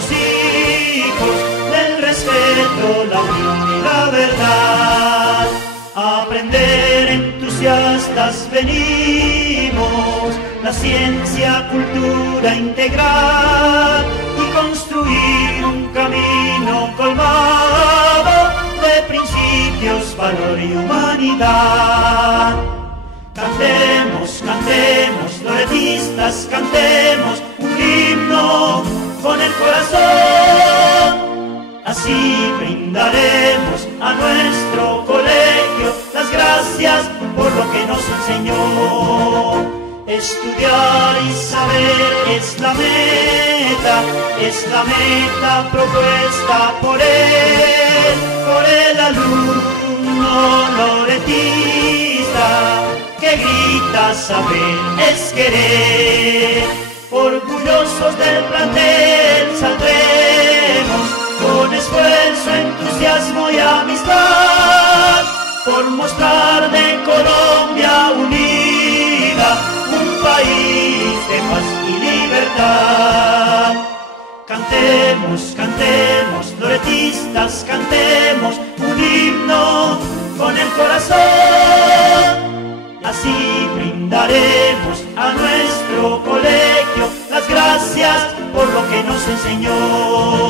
los hijos del respeto, la unión y la verdad. A aprender entusiastas venimos, la ciencia, cultura integral y construir un camino colmado de principios, valor y humanidad. Cantemos, cantemos, loretistas, cantemos un himno con el corazón. Así brindaremos a nuestro colegio las gracias por lo que nos enseñó. Estudiar y saber es la meta propuesta por el alumno loretista, que grita saber es querer. Orgullosos del plantel saldremos con esfuerzo, entusiasmo y amistad, por mostrar de Colombia unida un país de paz y libertad. Cantemos, cantemos, loretistas, cantemos un himno con el corazón. Así brindaremos a nuestro colegio las gracias por lo que nos enseñó.